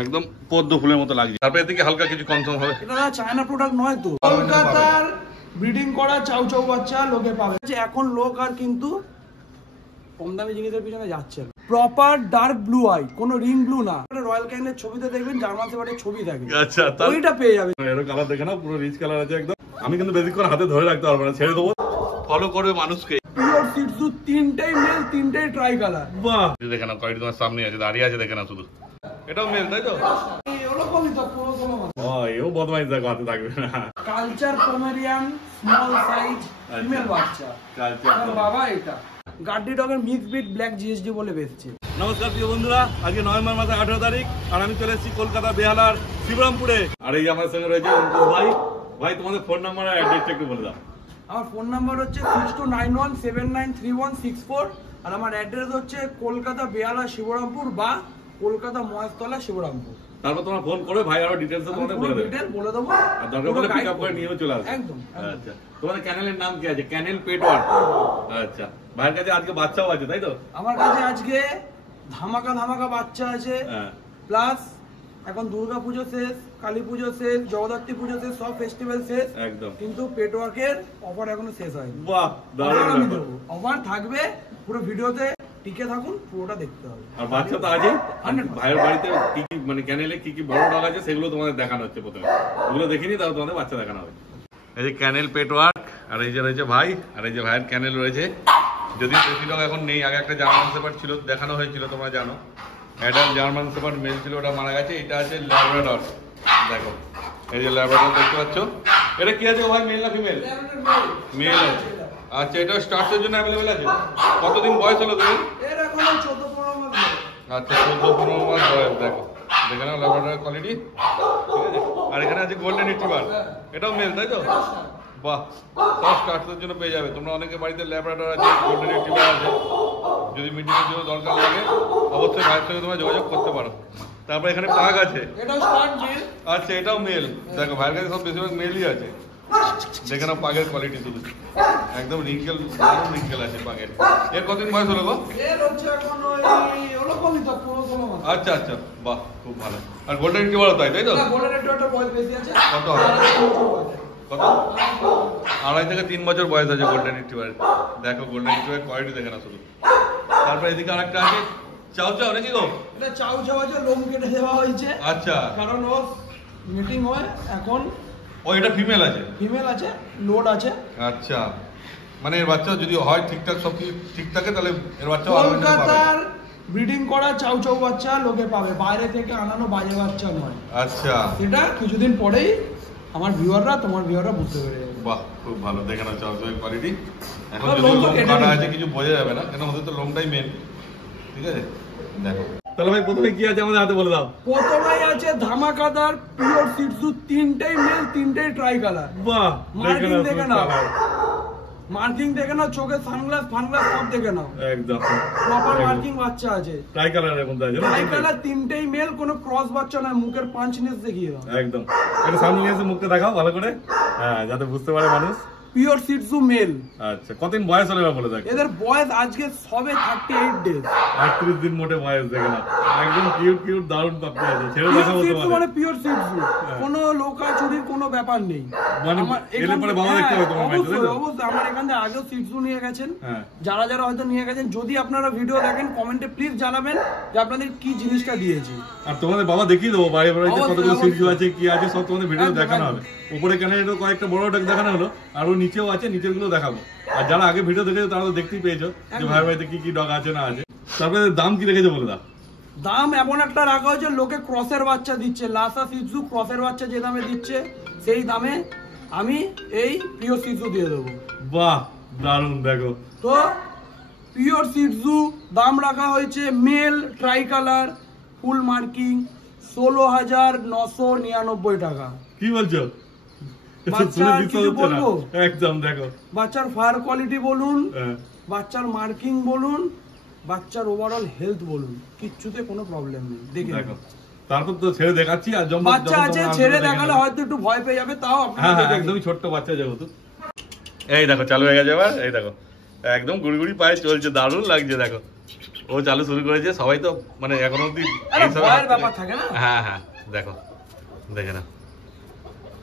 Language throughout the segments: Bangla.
একদম পদ্ম ফুলের মতো লাগছে। তারপরে এদিকে হালকা কিছু কনসার্ন হবে। এটা চায়না প্রোডাক্ট নয় তো, কলকাতার ব্রিডিং করা চাউ চাউ বাচ্চা লোকে পাবে। এখন লোক আর কিন্তু কম দামি জিনিসের পিছনে যাচ্ছে। প্রপার ডার্ক ব্লু আই, কোনো রিং ব্লু না। রয়্যাল ক্যানের ছবিতে দেখবেন জার্মান শেফার্ডের ছবি থাকে, আচ্ছা ওইটা পেয়ে যাবে। এর কালার দেখে না, পুরো রিচ কালার আছে একদম। আমি কিন্তু বেশিক্ষণ হাতে ধরে রাখতে পারবো না, ছেড়ে দেবো, ফলো করবে মানুষকে। পিওর সিটজু, তিনটাই মেল, তিনটাই ট্রাই কালার। বাহ, দেখে না কয়টি তোমার সামনে আছে, দাঁড়িয়ে আছে, দেখে না শুধু। এটাও মেল তাই তো? ওরকমই তো পুরো কোনো এও বদমাইশ দেখো, হাতে থাকবে না। Culture Pomeranian small size female বাচ্চা। কালচার বাবা, এটা Gaddi ডগের mix breed black GSD বলে বেচছে। নমস্কার প্রিয় বন্ধুরা, আজকে নভেম্বর মাসের 18 তারিখ আর আমি চলে এসেছি কলকাতা বেহালার শিবরামপুরে। আর এই আমার সঙ্গে রয়েছে অঙ্কুশ ভাই। ভাই, তোমাদের ফোন নাম্বার আর অ্যাড্রেসটা একটু বলে দাও। আমার ফোন নাম্বার হচ্ছে 6291793164 আর আমার অ্যাড্রেস হচ্ছে কলকাতা বেহালা শিবরামপুর বা কলকাতা মহেশতলা শিবরামপুর। তারপর তোমার ফোন করে ভাই আরো ডিটেইলস তোমাদের বলে দেব। বলে দেবো, আর দরকার পড়লে পিকআপ করে নিয়েও চলে আসবে। একদম। আচ্ছা, তোমাদের চ্যানেলের নাম কি আছে? ক্যানেল পেট ওয়ার্ক। আচ্ছা, ভাইয়ের কাছে আজকে বাচ্চাও আছে তাই তো? আমার কাছে আজকে ধামাকা ধামাকা বাচ্চা আছে। প্লাস এখন দুর্গা পুজো শেষ, কালী পুজো শেষ, জগদ্ধাত্রী পুজো শেষ, সব ফেস্টিভ্যাল শেষ একদম, কিন্তু পেটওয়ার্কের অফার এখনো শেষ হয়নি। বাহ, দারুণ অফার থাকবে, পুরো ভিডিওতে টিকে থাকুন, পুরোটা দেখতে হবে। আর বাচ্চা তো আছে ভাইয়ের বাড়িতে, কি কি মানে ক্যানেলে কি কি বড় ডগ আছে সেগুলো তোমাদের দেখানো হচ্ছে প্রথমে। ওগুলো দেখিনি, তাও তোমাদের বাচ্চা দেখানো হবে। এই যে ক্যানেল পেটওয়ার্ক, আর এই যে রয়েছে ভাই, আর এই যে ভাইয়ের ক্যানেল রয়েছে। যদি বেশি ডগ এখন নেই, আগে একটা জার্মান শেফার্ড ছিল, দেখানো হয়েছিল, তোমরা জানো। অ্যাডাল্ট জার্মান শেফার্ড মেল ছিল, ওটা মারা গেছে। এটা আছে ল্যাব্রাডর, দেখো এই যে ল্যাব্রাডর দেখতে পাচ্ছ। এটা কি আছে ভাই, মেল না ফিমেল? মেল আছে। আচ্ছা, এটা স্টার্টের জন্য অ্যাভেলেবেল আছে। কতদিন বয়স হলো তুমি? এর এখনো 14-15 মাস। আচ্ছা, 14-15 মাস বয়স। দেখো দেখে নাও ল্যাব্রাডরের কোয়ালিটি, ঠিক আছে। আর এখানে আছে গোল্ডেন রিট্রিভার, এটাও মেল তাই তো? বাহ, সব স্টার্টের জন্য পেয়ে যাবে। তোমরা অনেকে বাড়িতে ল্যাব্রাডর আছে, গোল্ডেন রিট্রিভার আছে, যদি মিটিংয়ের জন্য দরকার লাগে অবশ্যই ভাইয়ের সঙ্গে তোমরা যোগাযোগ করতে পারো। তারপর এখানে পাগ আছে। আচ্ছা, এটাও মেল। দেখো ভাইয়ের কাছে সব বেশিরভাগ মেলই আছে। দেখে নাও পাগের কোয়ালিটি, শুধু একদম রিঙ্কেল, দারুণ রিঙ্কেল আছে পাগের। এর কতদিন বয়স হলো গো? আচ্ছা আচ্ছা, বাহ, খুব ভালো। আর গোল্ডেন রিট্রিভারও তাই তাই তো? কত হবে? কত? 2.5 থেকে 3 বছর বয়স আছে গোল্ডেন রিট্রিভার। দেখো গোল্ডেন রিট্রিভার কোয়ালিটি দেখে না শুধু। তারপর এদিকে আরেকটা আছে চাউ চাউ, নাকি গো? এটা চাউ চাউ আছে, লোম কেটে দেওয়া হয়েছে। আচ্ছা, কারণ ও মিটিং হয় এখন। ও, এটা ফিমেল আছে? ফিমেল আছে, লোড আছে। আচ্ছা, মানে এর বাচ্চা যদি হয় ঠিকঠাক, সব কিছু ঠিক থাকে, তাহলে এর বাচ্চা কলকাতার ব্রিডিং করা চাউ চাউ বাচ্চা লোকে পাবে, বাইরে থেকে আনানো বাজে বাচ্চা নয়। আচ্ছা, এটা কিছুদিন পরেই আমার ভিউয়াররা, তোমার ভিউয়াররা বুঝতে পেরে যাবে। বাহ, খুব ভালো। দেখে না চাউ চাউ কোয়ালিটি। এখন যদি লোম কাটা আছে কিছু বোঝা যাবে না, কেন ওদের তো লোমটাই মেন, ঠিক আছে। দেখো তাহলে ভাই, প্রথমে কি আছে আমাদের হাতে বলে দাও। প্রথমেই আছে ধামাকাদার পিওর সিটজু, তিনটাই মেল, তিনটাই ট্রাই কালার। বাহ, মার্কিং দেখে নাও, মার্কিং দেখে নাও, চোখে সানগ্লাস ফানগ্লাস সব দেখে নাও, একদম প্রপার মার্কিং বাচ্চা আছে। ট্রাই কালারের মধ্যে আছে, ট্রাই কালার, তিনটাই মেল, কোনো ক্রস বাচ্চা নয়। মুখের পাঁচনেস দেখিয়ে দাও একদম। এটা সামনে এসে মুখটা দেখাও ভালো করে, হ্যাঁ, যাতে বুঝতে পারে মানুষ। Pure Shih Tzu male. আচ্ছা, কতদিন বয়স হলে বলে দেখ? এদের বয়স আজকে সবে 38 ডেজ, 38 দিন মোটে বয়স। দেখে না, একদম কিউট কিউট দারুণ পাপ্পি আছে। ছেড়ে দেখাবো তোমাদের। মানে পিওর সিটজু, কোনো লোকা চুরির কোনো ব্যাপার নেই। মানে এলে পরে বাবা দেখতে হবে তোমার কাছে। অবশ্যই আমার এখান থেকে আগেও সিটজু নিয়ে গেছেন, যারা যারা হয়তো নিয়ে গেছেন। যদি আপনারা ভিডিও দেখেন, কমেন্টে প্লিজ জানাবেন যে আপনাদের কি জিনিসটা দিয়েছি। আর তোমাদের বাবা দেখিয়ে দেবো বাইরে বাড়িতে কতগুলো সিটজু আছে, কি আছে, সব তোমাদের ভিডিও দেখানো হবে। উপরে কেন কয়েকটা বড় ডগ দেখানো হলো, আর ও নিচেও আছে, নিচের গুলো দেখাবো। আর যারা আগে ভিডিও দেখেছো তারা তো দেখতেই পেয়েছো যে ভাইয়ের বাড়িতে কি কি ডগ আছে না আছে। তারপরে দাম কি রেখেছো বলে দাও। দাম এমন একটা রাখা হয়েছে, লোকে ক্রসের বাচ্চা দিচ্ছে, লাসা সিটজু ক্রসের বাচ্চা যে দামে দিচ্ছে, সেই দামে আমি এই পিওর সিটজু দিয়ে দেবো। বাহ, দারুণ। দেখো তো পিওর সিটজু দাম রাখা হয়েছে মেল ট্রাই কালার ফুল মার্কিং 16,999 টাকা। কি বলছো? একদম। দেখো বাচ্চার ফার কোয়ালিটি বলুন, বাচ্চার মার্কিং বলুন, বাচ্চার ওভারঅল হেলথ বলুন, কিচ্ছুতে কোনো প্রবলেম নেই। দেখো তারপর তো ছেড়ে দেখাচ্ছি। আর বাচ্চা আছে, ছেড়ে দেখালে হয়তো একটু ভয় পেয়ে যাবে, তাও একদমই ছোট্ট বাচ্চা যেহেতু। এই দেখো চালু হয়ে গেছে এবার। এই দেখো একদম গুড়ি গুড়ি পায়ে চলছে, দারুণ লাগছে। দেখো ও চালু শুরু করেছে, সবাই তো মানে এখন অব্দি ব্যাপার থাকে না। হ্যাঁ হ্যাঁ দেখো, দেখে না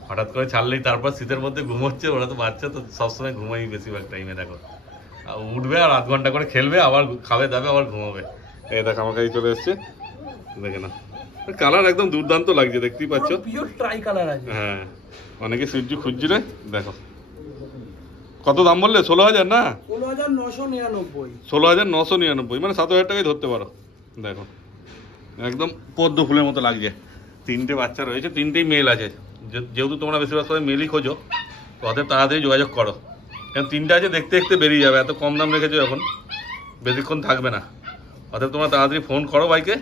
হঠাৎ করে ছাড়লেই তারপর শীতের মধ্যে ঘুমোচ্ছে। ওরা তো বাচ্চা তো সবসময় ঘুমাই বেশিরভাগ টাইমে। দেখো উঠবে আর 0.5 ঘন্টা করে খেলবে, আবার খাবে দাবে, আবার ঘুমাবে। এই দেখো আমার কাছে চলে এসছে, দেখে না কালার একদম দুর্দান্ত লাগছে, দেখতেই পাচ্ছ। পিওর ট্রাই কালার আছে। হ্যাঁ অনেকে সূর্য খুঁজছিল। দেখো কত দাম বললে? 16,000 না? 16,999। 16,999 মানে 7,000 টাকায় ধরতে পারো। দেখো একদম পদ্ম ফুলের মতো লাগছে। 3টে বাচ্চা রয়েছে, 3টেই মেল আছে। যেহেতু তোমরা বেশিরভাগ সময় মেলই খোঁজো, তো ওদের তাড়াতাড়ি যোগাযোগ করো, কারণ 3টে আছে দেখতে দেখতে বেরিয়ে যাবে। এত কম দাম রেখেছো এখন, বেশিক্ষণ থাকবে না। অতএব তোমরা তাড়াতাড়ি ফোন করো ভাইকে,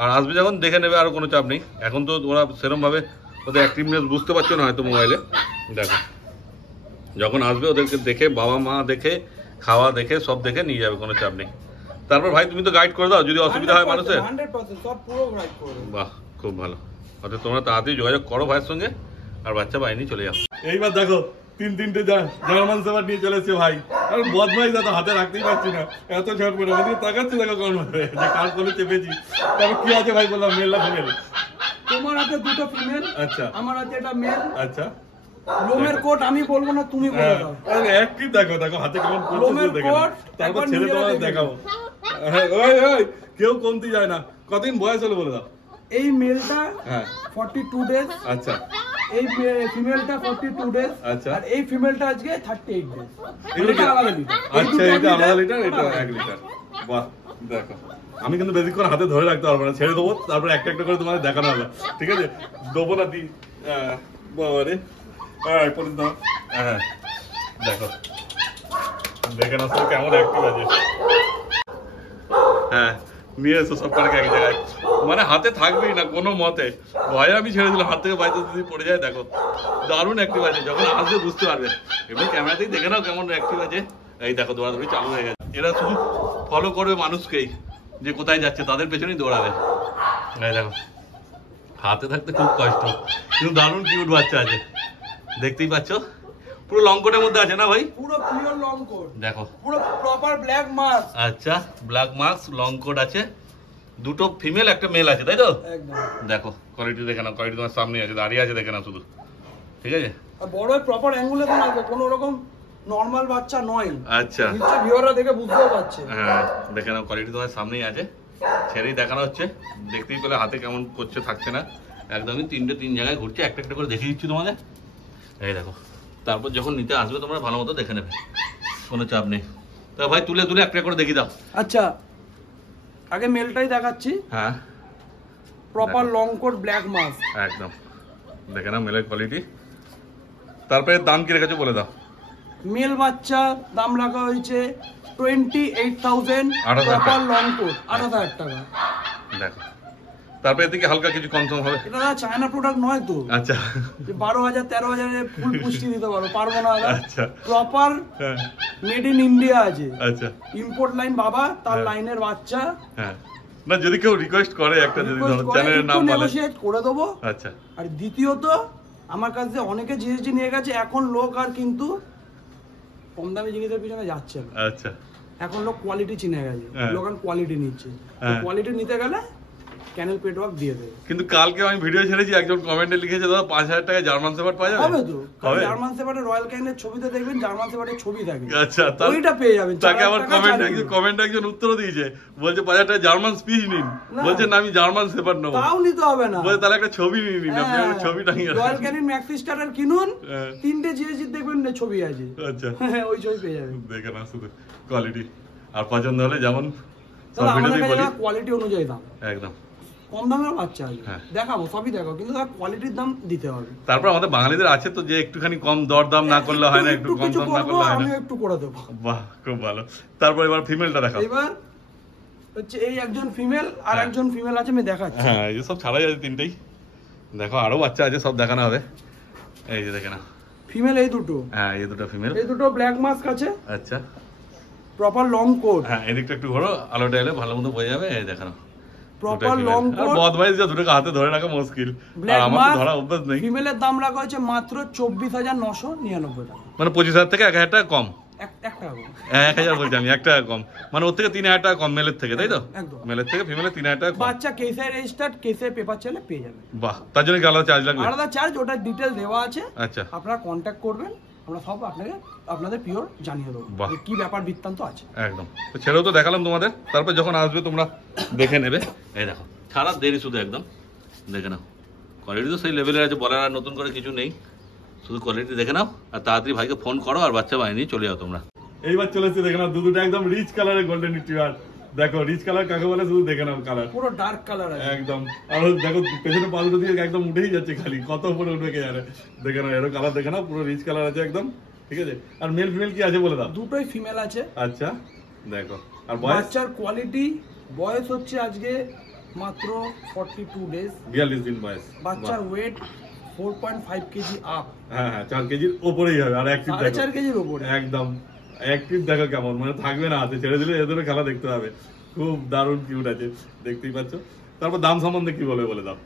আর আসবে যখন দেখে নেবে, আর কোনো চাপ নেই। এখন তো ওরা সেরকমভাবে ওদের অ্যাক্টিভনেস বুঝতে পারছো না হয়তো মোবাইলে। দেখো যখন আসবে ওদেরকে দেখে, বাবা মা দেখে, খাওয়া দেখে, সব দেখে নিয়ে যাবে, কোনো চাপ নেই। তারপর ভাই তুমি তো গাইড করে দাও যদি অসুবিধা হয় মানুষের। 100% সব পুরো গাইড করে। বাহ খুব ভালো। অর্থাৎ তোমরা তাড়াতাড়ি যোগাযোগ করো ভাইয়ের সঙ্গে, আর বাচ্চা বাইনি চলে যাও। এইবার দেখো 3টে জার্মান শেফার্ড নিয়ে চলে এসেছে ভাই। আর বদমাইশ দাদা হাতে রাখতেই পারছি না, এত ঝড় পড়ে ওদিকে তাকাচ্ছে। দেখো কোন যে কার কোলে চেপেছি। তারপর কি আছে ভাই বললাম, মেল না ফিমেল? তোমার হাতে দুটো ফিমেল, আচ্ছা আমার হাতে এটা মেল। আচ্ছা লোমের কোট আমি বলবো না, তুমি বলে দাও। আরে একই দেখো, দেখো হাতে কেমন লোমের দেখো। কোট তারপর ছেড়ে তোমাদের দেখাবো। ওই ওই কেউ কমতি যায় না। কতদিন বয়স হলো বলে দাও? এই মেলটা হ্যাঁ 42 ডেজ। আচ্ছা এই ফিমেলটা 42 ডেজ। আচ্ছা আর এই ফিমেলটা আজকে 38 ডেজ। এটা আলাদা লিটার। আচ্ছা এটা আলাদা লিটার, এটা 1 লিটার। বাহ দেখো আমি কিন্তু বেশিক্ষণ হাতে ধরে রাখতে পারবো না, ছেড়ে দেবো, তারপর একটা একটা করে তোমাদের দেখানো হবে। ঠিক আছে দেবো না দি বাবারে। হ্যাঁ পরে দাও। হ্যাঁ দেখো দেখে না কেমন অ্যাক্টিভ আছে। হ্যাঁ নিয়ে এসো সব কটাকে এক জায়গায়, মানে হাতে থাকবেই না কোনো মতে। ভয়ে আমি ছেড়ে দিলাম, হাত থেকে বাইরে যদি পড়ে যায়। দেখো দারুণ অ্যাক্টিভ আছে, যখন আসবে বুঝতে পারবে। এমনি ক্যামেরাতেই দেখে নাও কেমন অ্যাক্টিভ আছে। এই দেখো দৌড়াদৌড়ি চালু হয়ে গেছে। এরা শুধু ফলো করবে মানুষকেই, যে কোথায় যাচ্ছে তাদের পেছনেই দৌড়াবে। এই দেখো হাতে থাকতে খুব কষ্ট, কিন্তু দারুণ কিউট বাচ্চা আছে, দেখতেই পাচ্ছ। পুরো লং কোটের মধ্যে আছে না ভাই? পুরো পিওর লং কোট। দেখো পুরো প্রপার ব্ল্যাক মাস্ক। আচ্ছা ব্ল্যাক মাস্ক লং কোট আছে, 2টো ফিমেল 1টা মেল আছে, তাই তো? একদম। দেখো কোয়ালিটি দেখে নাও, কোয়ালিটি তোমার সামনে আছে, দাঁড়িয়ে আছে দেখে নাও শুধু। ঠিক আছে আর বড় প্রপার অ্যাঙ্গুলে তো লাগবে, কোনো রকম নরমাল বাচ্চা নয়। আচ্ছা নিশ্চয়ই ভিউয়াররা দেখে বুঝতেও পারছে। হ্যাঁ দেখে নাও কোয়ালিটি তোমার সামনেই আছে, ছেড়েই দেখানো হচ্ছে। দেখতেই পেলে হাতে কেমন করছে, থাকছে না একদমই। 3 জায়গায় ঘুরছে, একটা একটা করে দেখিয়ে দিচ্ছি তোমাদের। এই দেখো তারপর যখন নিতে আসবে তোমরা ভালো মতো দেখে নেবে, কোনো চাপ নেই। তা ভাই তুলে তুলে একটা করে দেখিয়ে দাও। আচ্ছা আগে মেলটাই দেখাচ্ছি। হ্যাঁ proper long coat black mask একদম দেখে নাও মেলের কোয়ালিটি। তারপরে দাম কি রেখেছো বলে দাও। মেল বাচ্চা দাম রাখা হয়েছে 28,000। 28,000 প্রপার লং কোট 28,000 টাকা। দেখো তারপরে এদিকে হালকা কিছু কনসার্ন হবে। এটা চায়না প্রোডাক্ট নয় তো, আচ্ছা যে 12,000 13,000 এ ফুল পুষ্টি দিতে পারবো না। আচ্ছা প্রপার মেড ইন ইন্ডিয়া আছে। আচ্ছা ইম্পোর্ট লাইন বাবা, তার হ্যাঁ। লাইনের বাচ্চা। হ্যাঁ না যদি কেউ রিকোয়েস্ট করে একটা, যদি ধরো চ্যানেলের নাম বলে নেগোশিয়েট করে দেবো। আচ্ছা আর দ্বিতীয়ত আমার কাছে অনেকে জিএসটি নিয়ে গেছে, এখন লোক আর কিন্তু কম দামি জিনিসের পিছনে যাচ্ছে না। আচ্ছা এখন লোক কোয়ালিটি চিনে গেছে, হ্যাঁ। লোক কোয়ালিটি নিচ্ছে। হ্যাঁ। কোয়ালিটি নিতে গেলে ক্যানেল পেটওয়ার্ক দিয়ে দেবে। কিন্তু কালকে আমি ভিডিও ছেড়েছি, একজন কমেন্টে লিখেছে দাদা 5,000 টাকায় জার্মান শেফার্ড পাওয়া যাবে। হবে তো, হবে? জার্মান শেফার্ডের রয়্যাল ক্যানেলের ছবিতে দেখবেন জার্মান শেফার্ডের ছবি থাকবে। আচ্ছা ওইটা পেয়ে যাবেন। তাকে আবার কমেন্ট একজন উত্তর দিয়েছে, বলছে 5,000 টাকা জার্মান স্পিচ নিন, না। বলছে না আমি জার্মান শেফার্ড নেবো। তাও নিতে হবে না, বলছে তাহলে একটা ছবি নিয়ে নিন, আপনি একটা ছবি টাঙিয়ে রাখুন। রয়্যাল ক্যানিন ম্যাক্সি স্টার্টার কিনুন, হ্যাঁ। 3টে জিএসটি দেখবেন না ছবি আছে। আচ্ছা ওই ছবি পেয়ে যাবেন। দেখে না শুধু কোয়ালিটি, আর পছন্দ হলে যেমন সব তাহলে আমাদের ভিডিওতেই বলি কাছে কোয়ালিটি অনুযায়ী দাম। একদম কম দামের বাচ্চা আছে, হ্যাঁ। দেখাবো সবই দেখাবো, কিন্তু তার কোয়ালিটির দাম দিতে হবে। তারপর আমাদের বাঙালিদের আছে তো যে একটুখানি কম দর দাম না করলে হয় না, একটু কম কিছু দাম না করবো, করলে হয় আমি না। একটু করে দেবো। বাহ খুব ভালো। তারপর এবার ফিমেলটা দেখাও। এবার হচ্ছে এই একজন ফিমেল আর হ্যাঁ। একজন ফিমেল আছে, আমি দেখাচ্ছি। হ্যাঁ এই সব ছাড়াই আছে 3টেই। দেখো আরো বাচ্চা আছে, সব দেখানো হবে। এই যে দেখে না ফিমেল এই দুটো, হ্যাঁ এই দুটো ফিমেল। এই দুটো ব্ল্যাক মাস্ক আছে, আচ্ছা প্রপার লং কোট। হ্যাঁ এদিকটা একটু ঘোরো, আলোটা এলে ভালো মতো বোঝা যাবে। এই দেখানো প্রপার লং কোট। বদমাইশ যা দুটোকে হাতে ধরে রাখা মুশকিল, আর ব্ল্যাক আমার তো মাস্ক। ধরা অভ্যাস নেই। ফিমেলের দাম রাখা হয়েছে মাত্র 24,999 টাকা। মানে 25,000 থেকে 1,000 টাকা কম। 1 টাকা কম। 1000 বলছি আমি, 1 টাকা কম, মানে ওর থেকে 3000 টাকা কম মেলের থেকে, তাই তো? একদম। মেলের থেকে ফিমেলের 3000 টাকা কম। বাচ্চা কেসে রেজিস্টার্ড, কেসে পেপার চাইলে পেয়ে যাবেন। বাহ, তার জন্য কি আলাদা চার্জ লাগবে? আলাদা চার্জ, ওটা ডিটেল দেওয়া আছে। আচ্ছা, আপনারা কন্ট্যাক্ট করবেন, আমরা সব আপনাদের পিওর জানিয়ে দেবো যে কি ব্যাপার বৃত্তান্ত আছে। একদম। তো ছেড়েও তো দেখালাম তোমাদের, তারপর যখন আসবে তোমরা দেখে নেবে। এই দেখো, ছাড়া দেরি শুধু, একদম দেখে নাও। কোয়ালিটি তো সেই লেভেলের আছে, বলার আর নতুন করে কিছু নেই, শুধু কোয়ালিটি দেখে নাও আর তাড়াতাড়ি ভাইকে ফোন করো আর বাচ্চা বানিয়ে নিয়ে চলে যাও তোমরা। এইবার চলে এসেছে, দেখে নাও দুটো একদম রিচ কালারের গোল্ডেন রিট্রিভার। দেখো রিচ কালার কাকে বলে, শুধু দেখে নাও কালার পুরো ডার্ক কালার আছে একদম। আর দেখো পেছনে পালটা দিয়ে একদম উঠেই যাচ্ছে, খালি কত উপরে উঠবে কে জানে। দেখে নাও এরো কালার, দেখে নাও পুরো রিচ কালার আছে একদম, ঠিক আছে। আর মেল ফিমেল কি আছে বলে দাও? দুটোই ফিমেল আছে। আচ্ছা, দেখো। আর বয়স? বাচ্চার কোয়ালিটি, বয়স হচ্ছে আজকে মাত্র 42 ডেজ, 42 দিন বয়স। বাচ্চার ওয়েট 4.5 কেজি আপ। হ্যাঁ হ্যাঁ, 4 কেজির উপরেই হবে। আর অ্যাক্টিভ দেখো, 4.5 কেজির উপরে একদম অ্যাক্টিভ দেখো কেমন, মানে থাকবে না হাতে, ছেড়ে দিলে এদের খেলা দেখতে হবে। খুব দারুণ কিউট আছে, দেখতেই পাচ্ছ। তারপর দাম সম্বন্ধে কি বলে বলে দাও?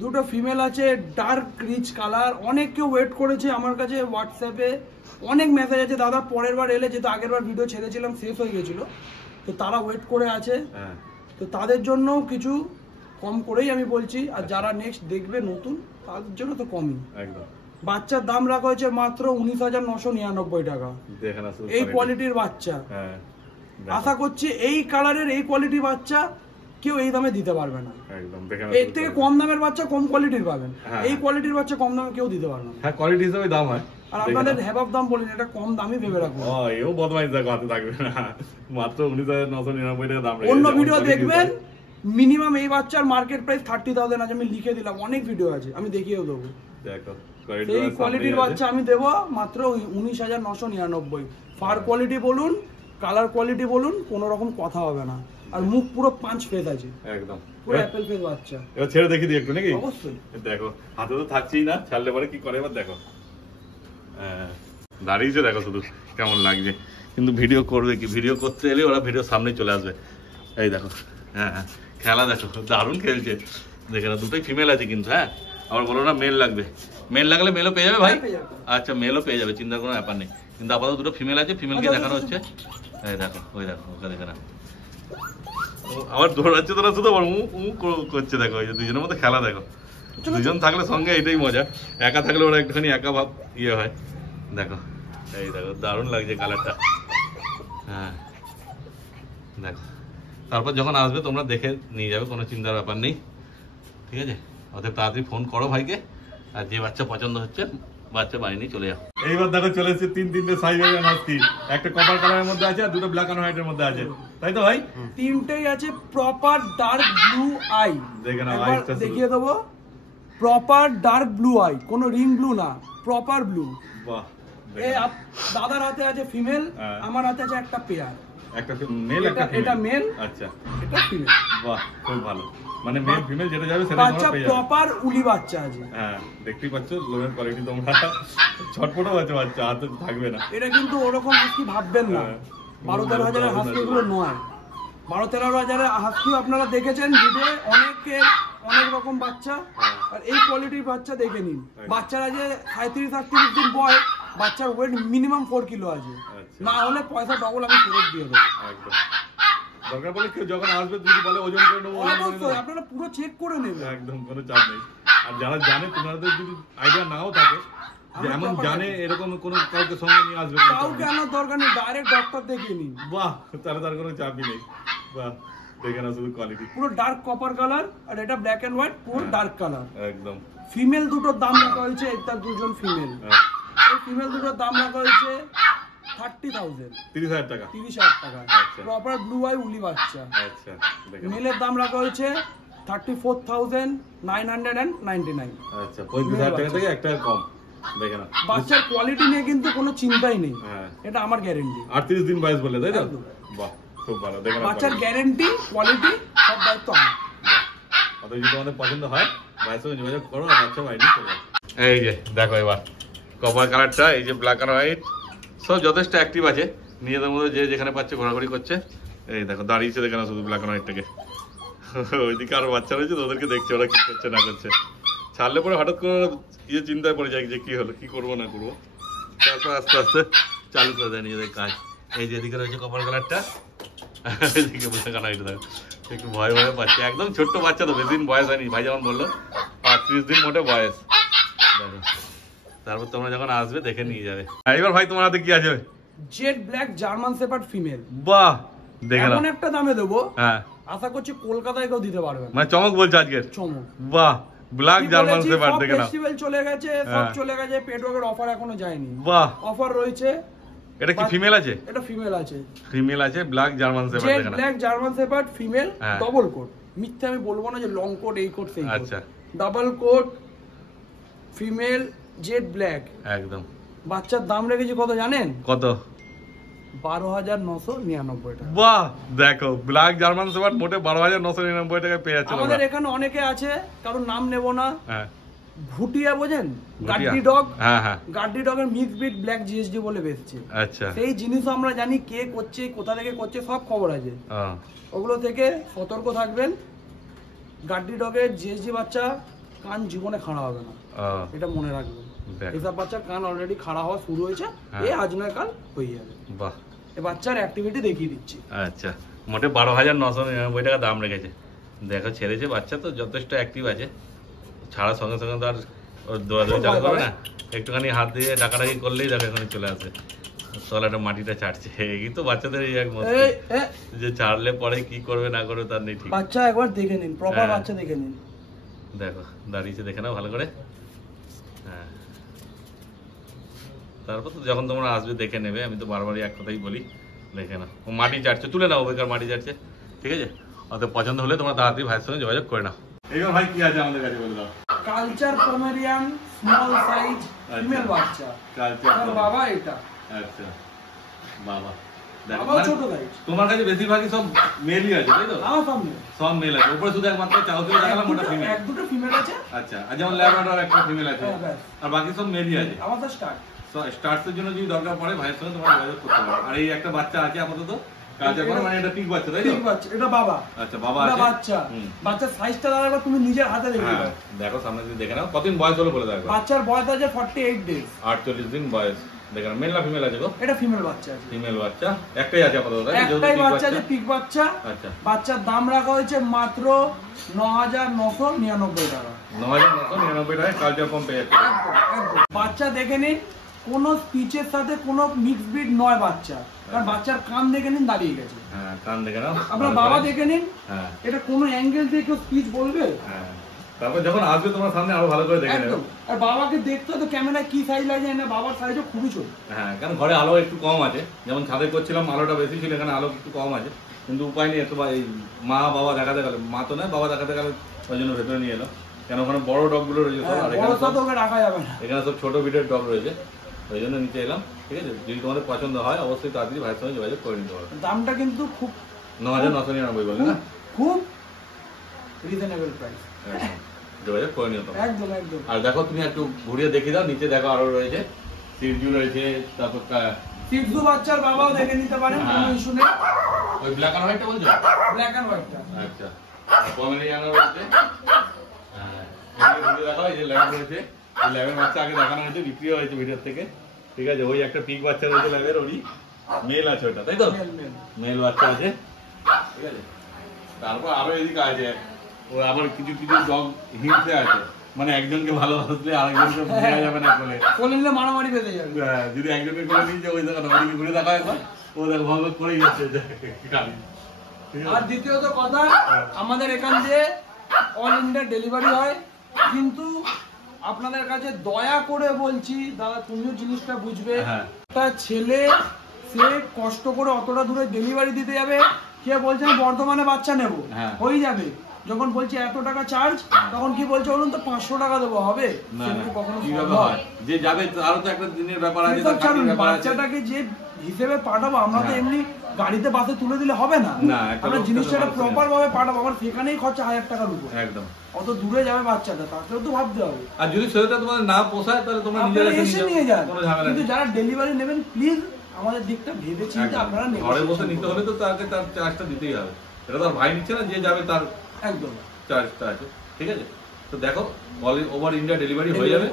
দুটো ফিমেল আছে, ডার্ক রিচ কালার। অনেক কেউ ওয়েট করেছে আমার কাছে, হোয়াটসঅ্যাপে অনেক মেসেজ আছে, দাদা পরের বার এলে, যেহেতু আগের বার ভিডিও ছেড়েছিলাম শেষ হয়ে গেছিল, তো তারা ওয়েট করে আছে। তো তাদের জন্য কিছু কম করেই আমি বলছি, আর যারা নেক্সট দেখবে নতুন, তাদের জন্য তো কমই একদম। বাচ্চার দাম রাখা হয়েছে মাত্র 19,999 টাকা। এই কোয়ালিটির বাচ্চা, আশা করছি এই কালারের এই কোয়ালিটির বাচ্চা কেউ এই দামে দিতে পারবে না। এর থেকে কম দামের বাচ্চা কম কোয়ালিটির পাবেন, এই কোয়ালিটির বাচ্চা কম দামে কেউ দিতে পারবে না। হ্যাঁ, কোয়ালিটি হিসেবে দাম হয়। আর আপনাদের হ্যাভ দাম বলেন, এটা কম দামই ভেবে রাখুন। এও বদমাইশ দেখো, হাতে থাকবে না, মাত্র 19,999 টাকা দাম। অন্য ভিডিও দেখবেন মিনিমাম এই বাচ্চার মার্কেট প্রাইস 30,000 আছে, আমি লিখে দিলাম, অনেক ভিডিও আছে, আমি দেখিয়েও দেবো। দেখো এই কোয়ালিটির বাচ্চা আমি দেবো মাত্র 19,999। ফার কোয়ালিটি বলুন, কালার কোয়ালিটি বলুন, কোনো রকম কথা হবে না। আর মুখ পুরো 5 ফেস আছে একদম, পুরো অ্যাপেল ফেস বাচ্চা। এবার ছেড়ে দেখি দিই একটু নাকি? অবশ্যই। দেখো হাতে তো থাকছেই না, ছাড়লে পরে কি করে এবার দেখো। দাঁড়িয়েছে দেখো শুধু, কেমন লাগছে। কিন্তু ভিডিও করবে কি, ভিডিও করতে এলে ওরা ভিডিও সামনে চলে আসবে। এই দেখো, হ্যাঁ খেলা দেখো, দারুণ খেলছে। দেখে না, দুটোই ফিমেল আছে কিন্তু। হ্যাঁ, আবার বলো না মেল লাগবে, মেল লাগলে মেলও পেয়ে যাবে ভাই। আচ্ছা, মেলও পেয়ে যাবে, চিন্তার কোনো ব্যাপার নেই। কিন্তু আপাতত দুটো ফিমেল আছে, ফিমেলকে দেখানো হচ্ছে। এই দেখো, ওই দেখো, ওকে দেখে না, আবার দৌড়াচ্ছে তোরা শুধু, আবার করছে। দেখো এই যে দুজনের মধ্যে খেলা দেখো, দুজন থাকলে সঙ্গে এটাই মজা, একা থাকলে ওরা একটুখানি একা ভাব ইয়ে হয়। দেখো, এই দেখো দারুণ লাগছে কালারটা। হ্যাঁ দেখো, তারপর যখন আসবে তোমরা দেখে নিয়ে যাবে, কোনো চিন্তার ব্যাপার নেই, ঠিক আছে। ওদের তাড়াতাড়ি ফোন করো ভাইকে, আর যে বাচ্চা পছন্দ হচ্ছে বাচ্চা বানিয়ে নিয়ে চলে যাও। এইবার দেখো চলে এসেছে তিনটে সাইবেরিয়ান হাস্কি, একটা কপার কালারের মধ্যে আছে আর দুটো ব্ল্যাক এন্ড হোয়াইটের মধ্যে আছে, তাই তো ভাই? তিনটেই আছে প্রপার ডার্ক ব্লু আই। দেখে নাও, আইটা দেখিয়ে দেবো, প্রপার ডার্ক ব্লু আই, কোনো রিং ব্লু না, প্রপার ব্লু। বাহ, এই দাদার হাতে আছে ফিমেল, আমার হাতে আছে একটা পেয়ার, একটা মেল একটা ফিমেল। এটা মেল, আচ্ছা এটা ফিমেল। বাহ, খুব ভালো, মানে মেল ফিমেল যেটা যাবে সেটা তোমরা পেয়ে যাবে। প্রপার উলি বাচ্চা আছে। হ্যাঁ, দেখতেই পাচ্ছ লোমের কোয়ালিটি, তোমরা ছটপটও বাচ্চা হাতে থাকবে না। এটা কিন্তু ওরকম হাস্কি ভাববেন না, 12-13 হাজারের হাস্কি গুলো নয়। 12-13 হাজারের হাস্কি আপনারা দেখেছেন ভিডিও, অনেক রকম বাচ্চা, আর এই কোয়ালিটির বাচ্চা দেখে নিন। বাচ্চারা যে 37-38 দিন বয়স, বাচ্চার ওয়েট মিনিমাম 4 কিলো আছে, না হলে পয়সা ডবল আমি ফেরত দিয়ে দেবো। একদম, দরকার পড়লে কেউ যখন আসবে যদি বলে ওজন করে নেবো, অবশ্যই আপনারা পুরো চেক করে নেবেন, একদম কোনো চাপ নেই। আর যারা জানে, তোমাদের যদি আইডিয়া নাও থাকে, যেমন জানে এরকম কোনো কাউকে সঙ্গে নিয়ে আসবে, কাউকে আনার দরকার নেই, ডাইরেক্ট ডক্টর দেখিয়ে নিন। বাহ, তাহলে তার কোনো চাপই নেই। বাহ, দেখে না শুধু কোয়ালিটি, পুরো ডার্ক কপার কালার, আর এটা ব্ল্যাক এন্ড হোয়াইট, পুরো ডার্ক কালার একদম। ফিমেল দুটোর দাম রাখা হয়েছে, তার দুজন ফিমেল, এই ফিমেল দুটোর দাম রাখা হয়েছে 30,000, 30,000 টাকা, 30,000 টাকা। প্রপার ব্লু আই উলি বাচ্চা। আচ্ছা, মেলের দাম রাখা হয়েছে 34,999। আচ্ছা, 35,000 টাকা থেকে একটা কম। দেখে না, বাচ্চার কোয়ালিটি নিয়ে কিন্তু কোনো চিন্তাই নেই, এটা আমার গ্যারান্টি। 38 দিন বয়স বলে, তাই তো? বাহ, খুব ভালো। দেখে না, বাচ্চার গ্যারান্টি, কোয়ালিটি সব দায়িত্ব আমার। অতএব যদি তোমাদের পছন্দ হয়, ভাইয়ের সঙ্গে যোগাযোগ করো, আর বাচ্চা বাইরে চলে যাও। এই যে দেখো, এবার কপার কালারটা, এই যে ব্ল্যাক এন্ড হোয়াইট, সব যথেষ্ট অ্যাক্টিভ আছে, নিজেদের মধ্যে যে যেখানে পাচ্ছে ঘোরাঘুরি করছে। এই দেখো দাঁড়িয়েছে, দেখে না শুধু ব্ল্যাক এন্ড হোয়াইটটাকে। ওইদিকে আরো বাচ্চা রয়েছে, ওদেরকে দেখছে ওরা কি করছে না করছে। ছাড়লে পরে হঠাৎ করে চিন্তায় পড়ে যায় যে কি হলো, কি করবো না করবো। তারপর আস্তে আস্তে চালু করে দেয় নিজেদের কাজ। এই যেদিকে রয়েছে কপার কালারটা, এদিকে বোঝা কানা, এটা দেখো একটু ভয় ভয় পাচ্ছে। একদম ছোট্ট বাচ্চা তো, বেশি দিন বয়স হয়নি, ভাই যেমন বললো 35 দিন মোটে বয়স। দেখো তারপর তোমরা যখন আসবে দেখে নিয়ে যাবে। এবার ভাই তোমার হাতে কি আছে? Jet black German shepherd female. বাহ, দেখে নাও। এমন একটা দামে দেবো, হ্যাঁ আশা করছি কলকাতায় কেউ দিতে পারবে না। মানে চমক বলছে আজকের। চমক। বাহ, ব্ল্যাক জার্মান শেপার্ড, দেখে নাও। ফেস্টিভ্যাল চলে গেছে, সব চলে গেছে, পেটওয়ার্কের অফার এখনো যায়নি। বাহ, অফার রয়েছে। এটা কি ফিমেল আছে? এটা ফিমেল আছে। ফিমেল আছে, ব্ল্যাক জার্মান শেপার্ড, জেড দেখে নাও। Black German shepherd female, double coat. মিথ্যে আমি বলবো না যে লং কোট, এই কোট সেই কোট। আচ্ছা, double coat female jet black একদম। বাচ্চার দাম রেখেছি কত জানেন? কত? 12,999 টাকা। বাহ, দেখো ব্ল্যাক জার্মান শেপার্ড মোটে 12,999 টাকায় পেয়ে যাচ্ছে। আমাদের এখানে অনেকে আছে, কারণ নাম নেব না, হ্যাঁ, ভুটিয়া বোঝেন, ভুটিয়া? গাড্ডি ডগ। হ্যাঁ হ্যাঁ, Gaddi ডগের mix breed black GSD বলে বেচছে। আচ্ছা, সেই জিনিসও আমরা জানি কে করছে, কোথা থেকে করছে, সব খবর আছে। ওগুলো থেকে সতর্ক থাকবেন। গাড্ডি ডগের জিএসডি বাচ্চা কান জীবনে খাড়া হবে না, এটা মনে রাখবেন। এসব বাচ্চার কান অলরেডি খাড়া হওয়া শুরু হয়েছে, এই আজ নয় কাল হয়ে যাবে। বাহ, এই বাচ্চার অ্যাক্টিভিটি দেখিয়ে দিচ্ছি। আচ্ছা, মোটে 12,999 টাকা দাম রেখেছে। দেখো ছেড়েছে, বাচ্চা তো যথেষ্ট অ্যাক্টিভ আছে। ছাড়ার সঙ্গে সঙ্গে তো আর দৌড়াদৌড়ি চালু করবে না, একটুখানি হাত দিয়ে ডাকাডাকি করলেই দেখো এখানে চলে আসে। তলাটা মাটিটা ছাড়ছে। এই তো বাচ্চাদের এই এক মস্তি, যে ছাড়লে পরে কি করবে না করবে তার নেই ঠিক। বাচ্চা একবার দেখে নিন, প্রপার বাচ্চা দেখে নিন। দেখো দাঁড়িয়েছে, দেখে নাও ভালো করে। হ্যাঁ, তারপর তো যখন তোমরা আসবে দেখে নেবে। আমি তো বারবারই এক কথাই বলি, দেখে নাও। ও মাটি চাটছে, তুলে নাও, বেকার মাটি চাটছে, ঠিক আছে? অত পছন্দ হলে তোমরা তাড়াতাড়ি ভাইয়ের সঙ্গে যোগাযোগ করে নাও। এইবার ভাই কি আছে আমাদের কাছে বলে দাও। Culture Pomeranian small size female বাচ্চা। কালচার বাবা এটা। আচ্ছা বাবা, ছোট সাইজ। তোমার কাছে বেশিরভাগই সব মেলই আছে, তাই তো? আমার সব মেল, সব মেল আছে। উপরে শুধু একমাত্র চাউতিরা দেখালাম, ওটা ফিমেল। এক দুটো ফিমেল আছে। আচ্ছা, আর যেমন ল্যাব্রাডর একটা ফিমেল আছে, আর বাকি সব মেলই আছে। আমার তো স্টার্ট স্টার্টসের জন্য যদি দরকার পড়ে ভাইয়ের সঙ্গে তোমরা যোগাযোগ করতে পারো। আর এই একটা বাচ্চা আছে আপাতত কালচার পরে, মানে এটা পিক বাচ্চা, তাই তো? পিক বাচ্চা, এটা বাবা। আচ্ছা, বাবা আছে। বাচ্চা, বাচ্চার সাইজটা দাঁড়াবে, তুমি নিজের হাতে দেখে নাও। দেখো সামনে দিয়ে দেখে নাও। কতদিন বয়স হলো বলে দেখো। বাচ্চার বয়স আছে 48 ডেজ। 48 দিন বয়স। দেখে নাও, মেল না ফিমেল আছে গো? এটা ফিমেল বাচ্চা আছে। ফিমেল বাচ্চা একটাই আছে আপাতত, তাই? একটাই বাচ্চা আছে, পিক বাচ্চা। আচ্ছা, বাচ্চার দাম রাখা হয়েছে মাত্র 9,999 টাকা। 9,999 টাকায় কালচার ফর্ম পেয়ে যাচ্ছে। বাচ্চা দেখে নিন, কোন স্পিচের সাথে কোন মিক্স ব্রিড নয় বাচ্চা। কারণ বাচ্চার কান দেখে নিন, দাঁড়িয়ে গেছে। হ্যাঁ, কান দেখে নাও। আপনার বাবা দেখে নিন। হ্যাঁ, এটা কোন অ্যাঙ্গেল থেকে কেউ স্পিচ বলবে? হ্যাঁ, তারপর যখন আসবে তোমার সামনে আরো ভালো করে দেখে নেবে। আর বাবাকে দেখতে তো ক্যামেরায় কি সাইজ লাগে না, বাবার সাইজও খুবই ছোট। হ্যাঁ, কারণ ঘরে আলো একটু কম আছে। যেমন ছাদে করছিলাম আলোটা বেশি ছিল, এখানে আলো একটু কম আছে, কিন্তু উপায় নেই। একটু এই মা বাবা দেখাতে গেলে, মা তো নয় বাবা দেখাতে গেলে, ওই জন্য ভেতরে নিয়ে এলো। কেন ওখানে বড় ডগ গুলো রয়েছে, আর এখানে সব ছোট বিটের ডগ রয়েছে, ওই জন্য নিচে এলাম। ঠিক আছে, যদি তোমাদের পছন্দ হয় অবশ্যই তাড়াতাড়ি ভাইয়ের সঙ্গে যোগাযোগ করে নিতে পারবে। দামটা কিন্তু খুব 9,999 বলে না, খুব রিজনেবল প্রাইস। যোগাযোগ করে নিও তোমরা। একদম একদম। আর দেখো তুমি একটু ঘুরিয়ে দেখিয়ে দাও, নিচে দেখো আরো রয়েছে, সিরজু রয়েছে, তারপর সিরজু বাচ্চার বাবাও দেখে নিতে পারেন, কোনো ইস্যু নেই। ওই ব্ল্যাক এন্ড হোয়াইটটা বলছো? ব্ল্যাক এন্ড হোয়াইটটা। আচ্ছা, পমেরিয়ানও রয়েছে। হ্যাঁ, দেখো এই যে ল্যাব রয়েছে, এই ল্যাবের বাচ্চা আগে দেখানো হয়েছে, বিক্রি হয়েছে ভিডিওর থেকে। ঠিক আছে, ওই একটা পিক বাচ্চা রয়েছে ল্যাবের, ওরই মেল আছে ওটা, তাই তো? মেল বাচ্চা আছে, ঠিক আছে। তারপর আরো এদিকে আছে, ওর আবার কিছু কিছু ডগ হিংসে আছে, মানে একজনকে ভালোবাসলে আরেকজনকে নেওয়া যাবে না কোলে, কোলে নিলে মারামারি বেঁধে যাবে। যদি একজনকে কোলে নিয়ে ওই জায়গাটা ওদিকে ঘুরে দেখা একবার, ও দেখো ভগ করেই যাচ্ছে। আর দ্বিতীয়ত কথা, আমাদের এখান দিয়ে অল ইন্ডিয়া ডেলিভারি হয়, কিন্তু আপনাদের কাছে দয়া করে বলছি দাদা, তুমিও জিনিসটা বুঝবে। একটা ছেলে সে কষ্ট করে অতটা দূরে ডেলিভারি দিতে যাবে, কে বলছে আমি বর্ধমানে বাচ্চা নেবো, হয়ে যাবে। যখন বলছে এত টাকা চার্জ, তখন কি বলছে বলুন তো 500 টাকা দেবো, হবে? কখনো যে যাবে তারও তো একটা দিনের ব্যাপার আছে। বাচ্চাটাকে যে হিসেবে পাঠাবো, আমরা তো এমনি গাড়িতে বাসে তুলে দিলে হবে না। আমরা জিনিসটা প্রপার ভাবে পাঠাবো, আমার সেখানেই খরচা 1000 টাকার উপর। একদম, অত দূরে যাবে বাচ্চাটা, তাকেও তো ভাবতে হবে। আর যদি সেটা তোমাদের না পোষায়, তাহলে তোমরা নিজেরা এসে নিয়ে যান। কিন্তু যারা ডেলিভারি নেবেন, প্লিজ আমাদের দিকটা ভেবে চিন্তে আপনারা নেবেন। ঘরে বসে নিতে হলে তো তাকে তার চার্জটা দিতেই হবে। এটা তো ভাই নিচ্ছে না, যে যাবে তার একদম চার্জটা আছে। ঠিক আছে, তো দেখো অল ওভার ইন্ডিয়া ডেলিভারি হয়ে যাবে।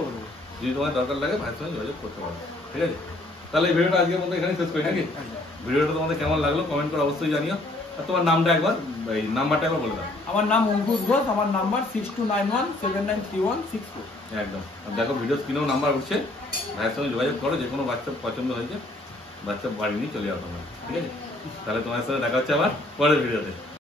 যদি তোমার দরকার লাগে ভাইয়ের সঙ্গে যোগাযোগ করতে পারো। ঠিক আছে, তাহলে এই ভিডিওটা আজকের মতো এখানে শেষ করি নাকি? ভিডিওটা তোমাদের কেমন লাগলো কমেন্ট করে অবশ্যই জানিও। আর তোমার নামটা একবার, এই নাম্বারটা একবার বলে দাও। আমার নাম অঙ্কুশ ঘোষ, আমার নাম্বার 6291793164। একদম। আর দেখো ভিডিও স্ক্রিনেও নাম্বার উঠছে, ভাইয়ের সঙ্গে যোগাযোগ করো, যে কোনো বাচ্চা পছন্দ হয়েছে বাচ্চা বাড়ি নিয়ে চলে যাও তোমরা, ঠিক আছে? তাহলে তোমার সাথে দেখা হচ্ছে আবার পরের ভিডিওতে।